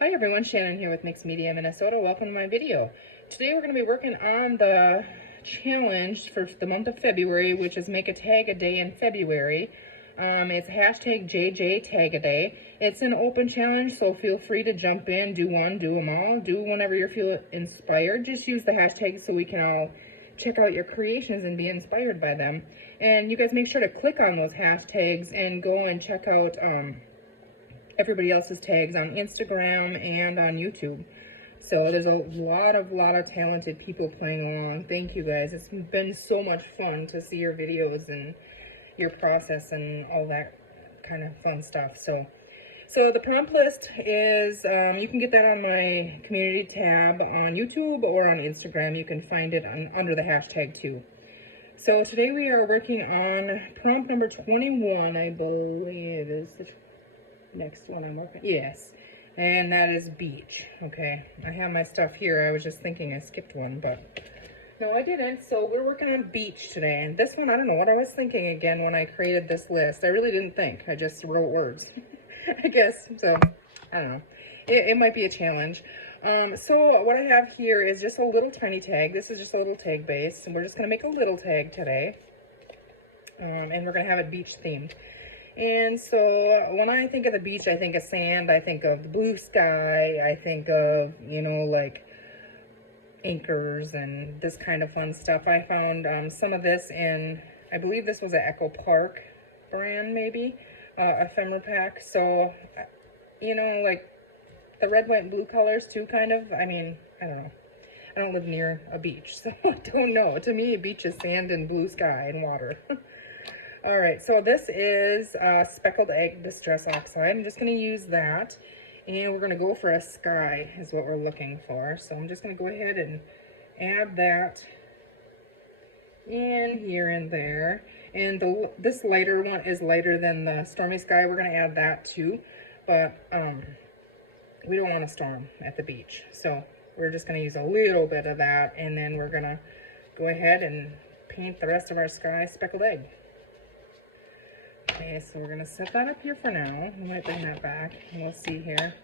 Hi everyone, Shannon here with Mixed Media Minnesota. Welcome to my video. Today we're going to be working on the challenge for the month of February, which is make a tag a day in February. It's hashtag JJ Tag a Day. It's an open challenge, so feel free to jump in, do one, do them all, do whenever you feel inspired. Just use the hashtag so we can all check out your creations and be inspired by them. And you guys make sure to click on those hashtags and go and check out everybody else's tags on Instagram and on YouTube. So there's a lot of talented people playing along. Thank you guys. It's been so much fun to see your videos and your process and all that kind of fun stuff. So the prompt list is, you can get that on my community tab on YouTube or on Instagram. You can find it under the hashtag too. So today we are working on prompt number 21, I believe is the next one I'm working. Yes, and that is beach. Okay, I have my stuff here. I was just thinking I skipped one, but no, I didn't. So we're working on beach today, and this one, I don't know what I was thinking again when I created this list. I really didn't think. I just wrote words. I guess so. I don't know. It might be a challenge. So what I have here is just a little tiny tag. This is just a little tag base, and we're just gonna make a little tag today, and we're gonna have it beach themed. And so when I think of the beach, I think of sand, I think of the blue sky, I think of, you know, like anchors and this kind of fun stuff. I found some of this in, I believe this was an Echo Park brand, maybe, ephemera pack. So, you know, like the red, white, and blue colors too, kind of. I mean, I don't know. I don't live near a beach, so I don't know. To me, a beach is sand and blue sky and water. All right, so this is speckled egg distress oxide. I'm just going to use that, and we're going to go for a sky is what we're looking for. So I'm just going to go ahead and add that in here and there. And this lighter one is lighter than the stormy sky. We're going to add that too, but we don't want a storm at the beach. So we're just going to use a little bit of that, and then we're going to go ahead and paint the rest of our sky speckled egg. Okay, so we're going to set that up here for now. We might bring that back, and we'll see here.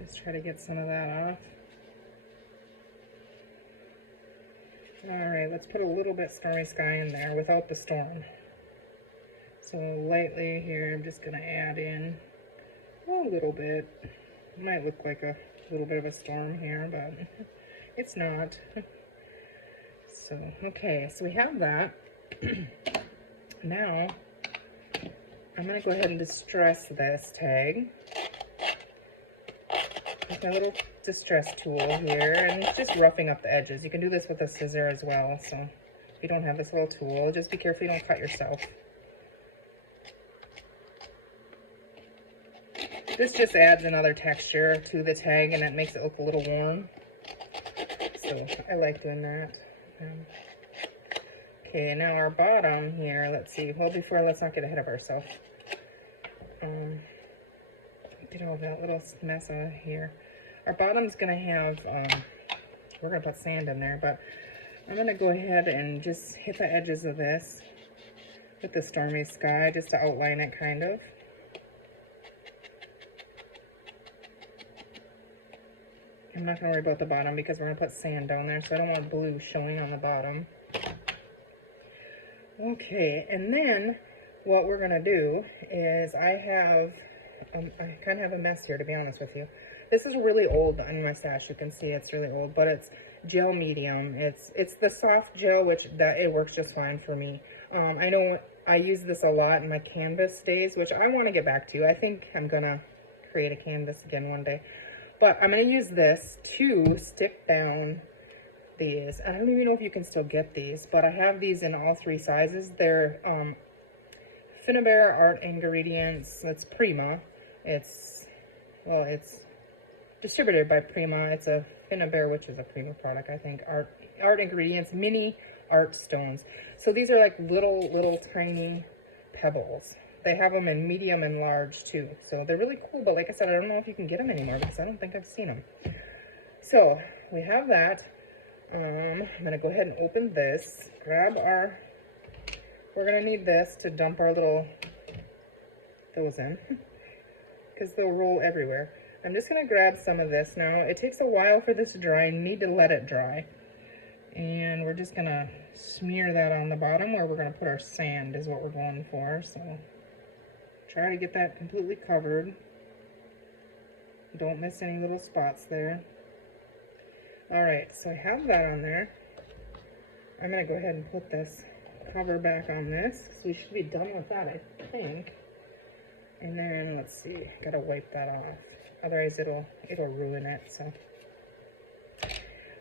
Let's try to get some of that off. Alright, let's put a little bit stormy sky in there without the storm. So lightly here, I'm just going to add in a little bit. It might look like a little bit of a storm here, but it's not. So, okay, so we have that. Now, I'm going to go ahead and distress this tag with my little distress tool here, and just roughing up the edges. You can do this with a scissor as well, so if you don't have this little tool, just be careful you don't cut yourself. This just adds another texture to the tag, and it makes it look a little warm. So I like doing that. Okay, now our bottom here, let's see. Well, let's not get ahead of ourselves. Get all that little mess out of here. Our bottom's going to have, we're going to put sand in there, but I'm going to go ahead and just hit the edges of this with the stormy sky, just to outline it kind of. I'm not going to worry about the bottom because we're going to put sand down there, so I don't want blue showing on the bottom. Okay, and then what we're going to do is I kind of have a mess here, to be honest with you. This is really old on my stash. You can see it's really old, but it's gel medium. It's the soft gel, which it works just fine for me. I know I use this a lot in my canvas days, which I want to get back to. I think I'm going to create a canvas again one day. But I'm going to use this to stick down these. I don't even know if you can still get these, but I have these in all three sizes. They're Finnabair Art Ingredients. It's Prima. It's distributed by Prima. It's a Finnabair, which is a Prima product, I think. Art Ingredients Mini Art Stones. So these are like little tiny pebbles. They have them in medium and large too. So they're really cool, but like I said, I don't know if you can get them anymore because I don't think I've seen them. So we have that. I'm gonna go ahead and open this, we're gonna need this to dump our those in, because they'll roll everywhere. I'm just going to grab some of this now. It takes a while for this to dry. You need to let it dry. And we're just going to smear that on the bottom where we're going to put our sand is what we're going for. So try to get that completely covered. Don't miss any little spots there. Alright, so I have that on there. I'm going to go ahead and put this cover back on this. So we should be done with that, I think. And then, let's see, gotta wipe that off. Otherwise it'll ruin it, so.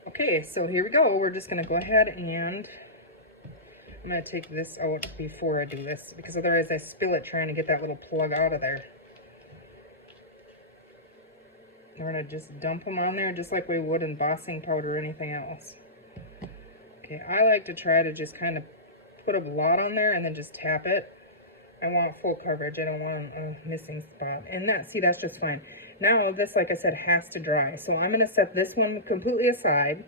Okay, so here we go. We're just gonna go ahead and I'm gonna take this out before I do this, because otherwise I spill it trying to get that little plug out of there. We're gonna just dump them on there just like we would embossing powder or anything else. Okay, I like to try to just kind of put a lot on there and then just tap it. I want full coverage. I don't want a missing spot. And that, see, that's just fine. Now this, like I said, has to dry. So I'm gonna set this one completely aside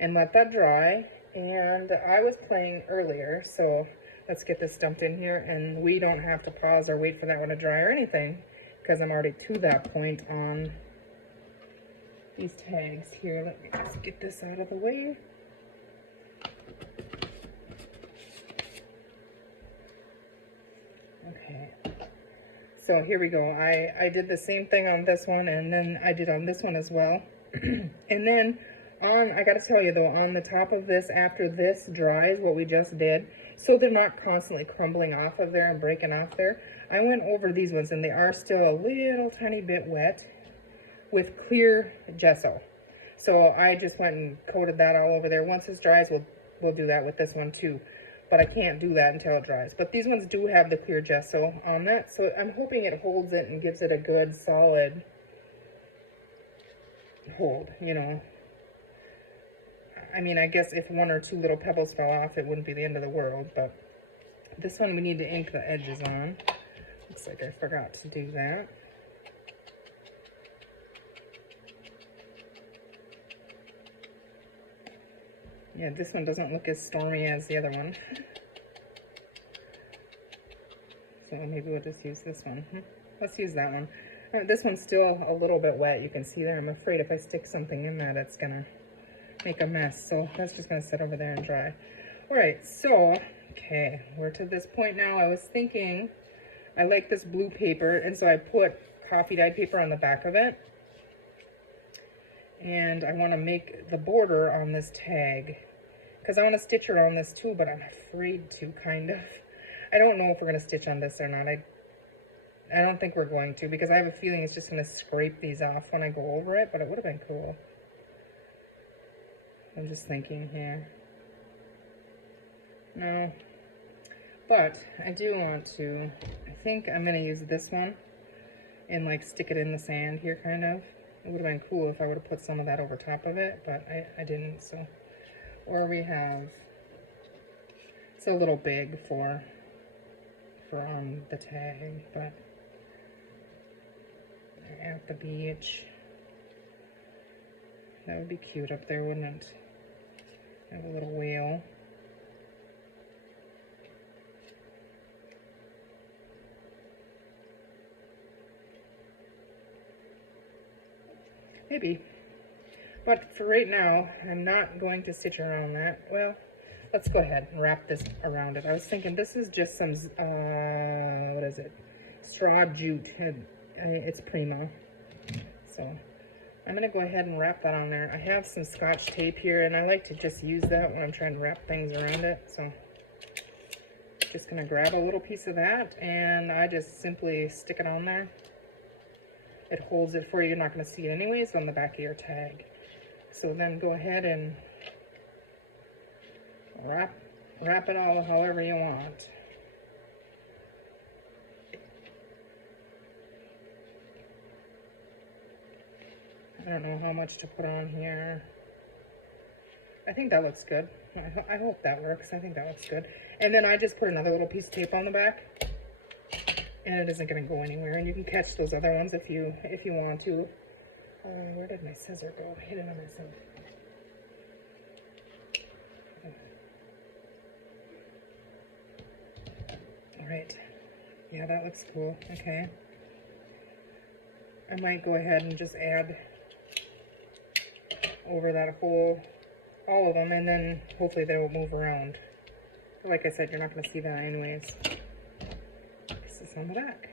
and let that dry. And I was playing earlier, so let's get this dumped in here, and we don't have to pause or wait for that one to dry or anything, because I'm already to that point on these tags here. Let me just get this out of the way. Okay, so here we go. I did the same thing on this one, and then I did on this one as well. And then I gotta tell you though, on the top of this, after this dries, what we just did, so they're not constantly crumbling off of there and breaking off there, I went over these ones, and they are still a little tiny bit wet with clear gesso. So I just went and coated that all over there. Once this dries, we'll do that with this one too. But I can't do that until it dries. But these ones do have the clear gesso on that, so I'm hoping it holds it and gives it a good solid hold, you know. I mean, I guess if one or two little pebbles fell off, it wouldn't be the end of the world, but this one we need to ink the edges on. Looks like I forgot to do that. Yeah, this one doesn't look as stormy as the other one. So maybe we'll just use this one. Let's use that one. This one's still a little bit wet. You can see there. I'm afraid if I stick something in that, it's gonna make a mess. So that's just gonna sit over there and dry. All right, so, okay, we're to this point now. I was thinking, I like this blue paper, and so I put coffee dyed paper on the back of it. And I want to make the border on this tag, because I want to stitch around this too, but I'm afraid to, kind of. I don't know if we're going to stitch on this or not. I don't think we're going to, because I have a feeling it's just going to scrape these off when I go over it, but it would have been cool. I'm just thinking here. No. But I do want to, I think I'm going to use this one and like stick it in the sand here, kind of. It would have been cool if I would have put some of that over top of it, but I didn't, so. Or we have, it's a little big for the tag, but at the beach. That would be cute up there, wouldn't it? Have a little whale. Maybe. But for right now, I'm not going to stitch around that. Well, let's go ahead and wrap this around it. I was thinking this is just some, what is it? Straw jute. It's Prima. So I'm going to go ahead and wrap that on there. I have some Scotch tape here, and I like to just use that when I'm trying to wrap things around it. So just going to grab a little piece of that, and I just simply stick it on there. It holds it for you. You're not going to see it anyways on the back of your tag. So then go ahead and wrap it all however you want. I don't know how much to put on here. I think that looks good. I hope that works. I think that looks good. And then I just put another little piece of tape on the back. And it isn't going to go anywhere. And you can catch those other ones if you want to. Where did my scissor go? I hid it on myself. All right. Yeah, that looks cool. Okay. I might go ahead and just add over that whole, all of them, and then hopefully they will move around. Like I said, you're not going to see that anyways. This is on the back.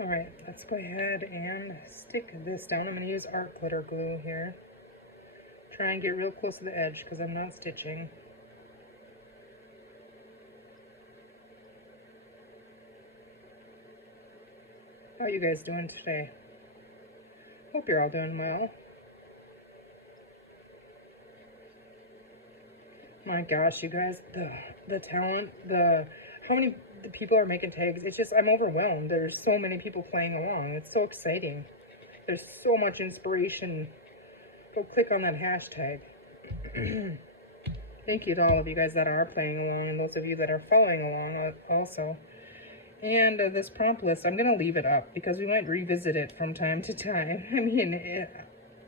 Alright, let's go ahead and stick this down. I'm going to use art glitter glue here. Try and get real close to the edge because I'm not stitching. How are you guys doing today? Hope you're all doing well. My gosh, you guys, the talent, how many people are making tags, it's just, I'm overwhelmed. There's so many people playing along. It's so exciting. There's so much inspiration. Go click on that hashtag. Thank you to all of you guys that are playing along, and those of you that are following along also. And this prompt list, I'm going to leave it up because we might revisit it from time to time. I mean,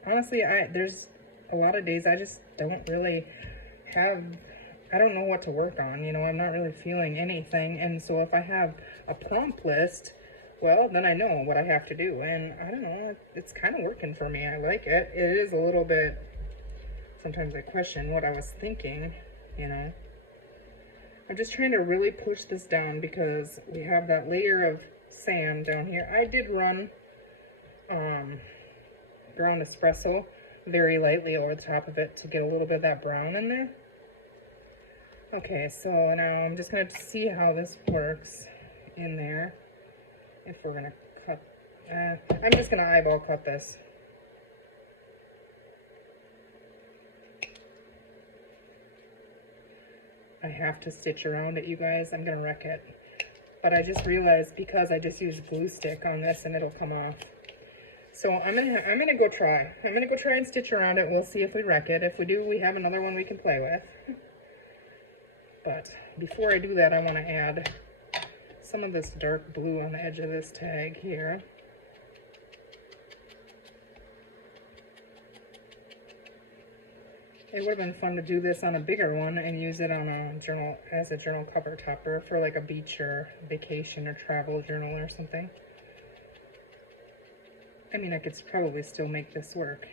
honestly, there's a lot of days I just don't really I don't know what to work on, you know, I'm not really feeling anything, and so if I have a prompt list, well, then I know what I have to do, and I don't know, it's kind of working for me. I like it. It is a little bit, sometimes I question what I was thinking, you know. I'm just trying to really push this down because we have that layer of sand down here. I did run ground espresso very lightly over the top of it to get a little bit of that brown in there. Okay, so now I'm just going to see how this works in there. If we're going to cut, I'm just going to eyeball cut this. I have to stitch around it, you guys. I'm going to wreck it. But I just realized because I just used glue stick on this and it'll come off. So I'm gonna go try. I'm gonna go try and stitch around it. We'll see if we wreck it. If we do, we have another one we can play with. But before I do that, I want to add some of this dark blue on the edge of this tag here. It would have been fun to do this on a bigger one and use it on a journal, as a journal cover topper for like a beach or vacation or travel journal or something. I mean, I could probably still make this work,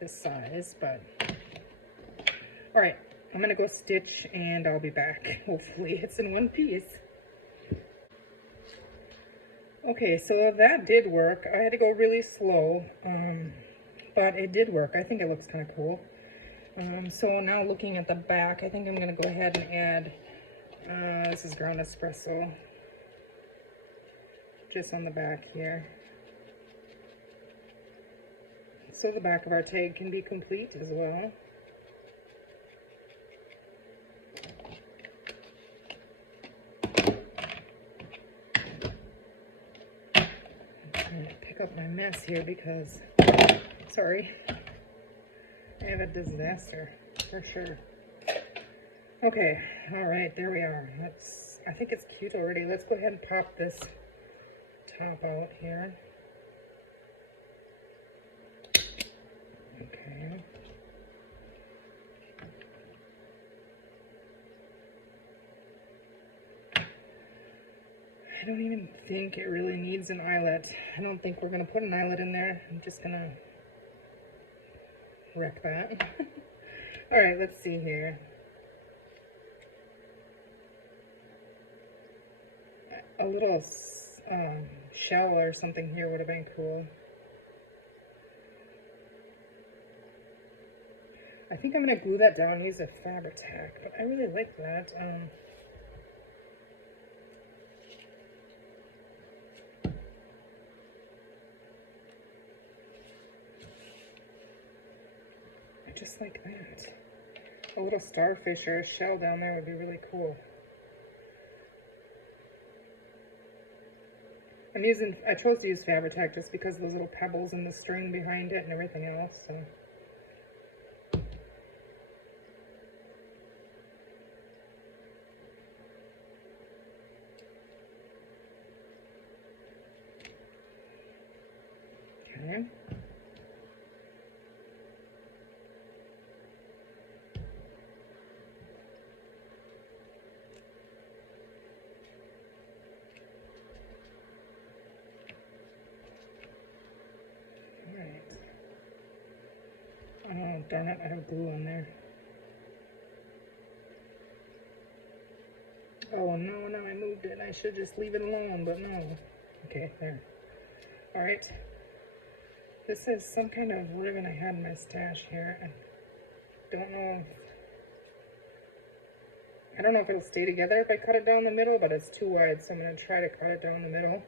this size, but... Alright, I'm gonna go stitch and I'll be back. Hopefully it's in one piece. Okay, so that did work. I had to go really slow, but it did work. I think it looks kind of cool. So now looking at the back, I think I'm gonna go ahead and add, this is ground espresso, just on the back here. So the back of our tag can be complete as well. I'm going to pick up my mess here because, sorry, I have a disaster for sure. Okay, all right, there we are. I think it's cute already. Let's go ahead and pop this top out here. Okay. I don't even think it really needs an eyelet. I don't think we're going to put an eyelet in there. I'm just going to wreck that. Alright, let's see here. A little shell or something here would have been cool. I think I'm going to glue that down and use a Fabri-Tac, but I really like that. I just like that. A little starfish or a shell down there would be really cool. I chose to use Fabri-Tac just because of those little pebbles and the string behind it and everything else, so. Okay. darn it, I have glue on there. Oh no, now I moved it. I should just leave it alone, but no. Okay, there. Alright. This is some kind of ribbon I had in my stash here. I don't know if it'll stay together if I cut it down the middle, but it's too wide, so I'm going to try to cut it down the middle.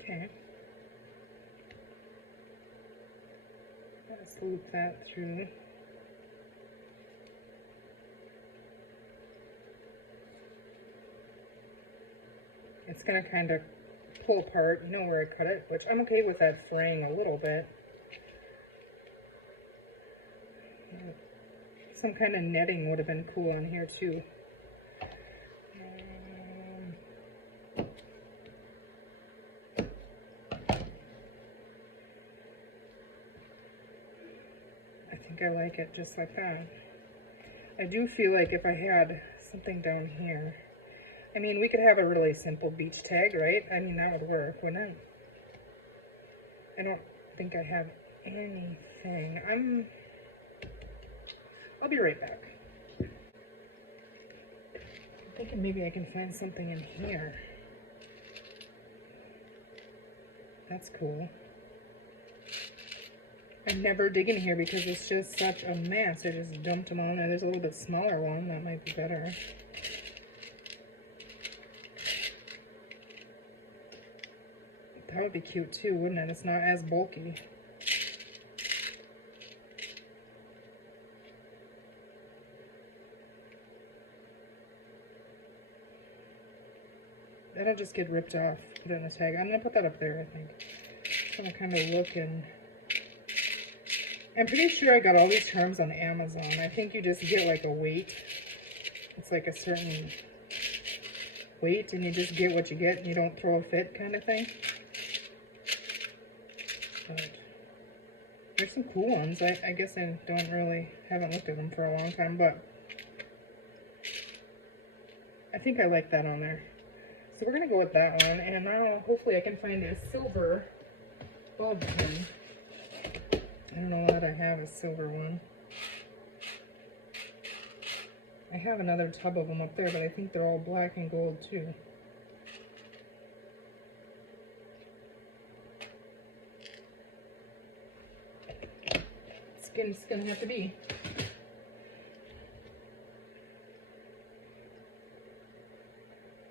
Okay. Let's loop that through. It's going to kind of pull apart, you know, where I cut it, which I'm okay with that fraying a little bit. Some kind of netting would have been cool on here too. I think I like it just like that. I do feel like if I had something down here, I mean, we could have a really simple beach tag, right? I mean, that would work, wouldn't it? I don't think I have anything. I'll be right back. I'm thinking maybe I can find something in here. That's cool. I never dig in here because it's just such a mess. I just dumped them on there. There's a little bit smaller one that might be better. That would be cute too, wouldn't it? It's not as bulky. That'll just get ripped off, put it in the tag. I'm gonna put that up there, I think. So I'm kind of looking. I'm pretty sure I got all these terms on Amazon. I think you just get like a weight. It's like a certain weight and you just get what you get and you don't throw a fit kind of thing. But there's some cool ones. I guess I haven't looked at them for a long time, but I think I like that on there. So we're going to go with that one, and now hopefully I can find a silver bulb pin. I don't know what I have, a silver one. I have another tub of them up there, but I think they're all black and gold too. It's gonna have to be.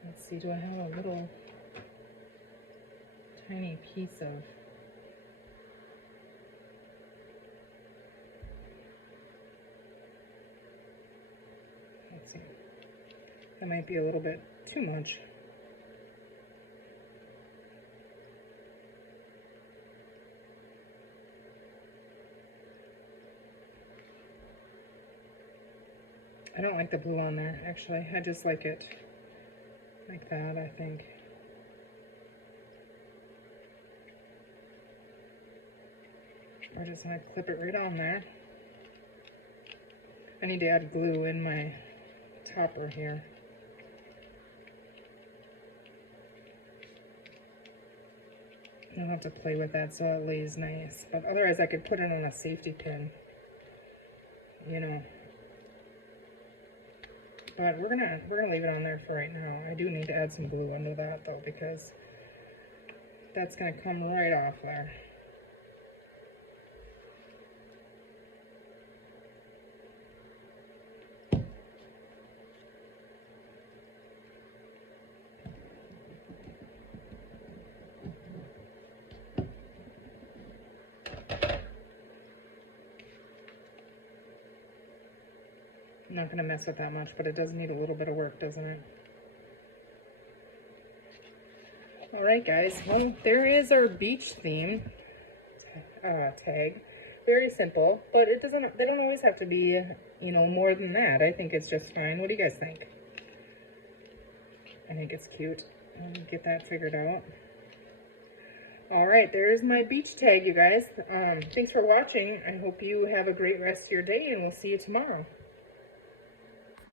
Let's see, do I have a little tiny piece of... Let's see. That might be a little bit too much. I don't like the blue on there, actually. I just like it like that, I think. We're just going to clip it right on there. I need to add glue in my topper here. I'll have to play with that so it lays nice. But otherwise I could put it on a safety pin, you know. But we're gonna leave it on there for right now. I do need to add some glue under that though, because that's gonna come right off there. I'm not going to mess with that much, but it does need a little bit of work, doesn't it? Alright guys, well there is our beach theme tag. Very simple, but they don't always have to be, you know, more than that. I think it's just fine. What do you guys think? I think it's cute. I'll get that figured out. All right, there's my beach tag, you guys. Thanks for watching. I hope you have a great rest of your day, and we'll see you tomorrow.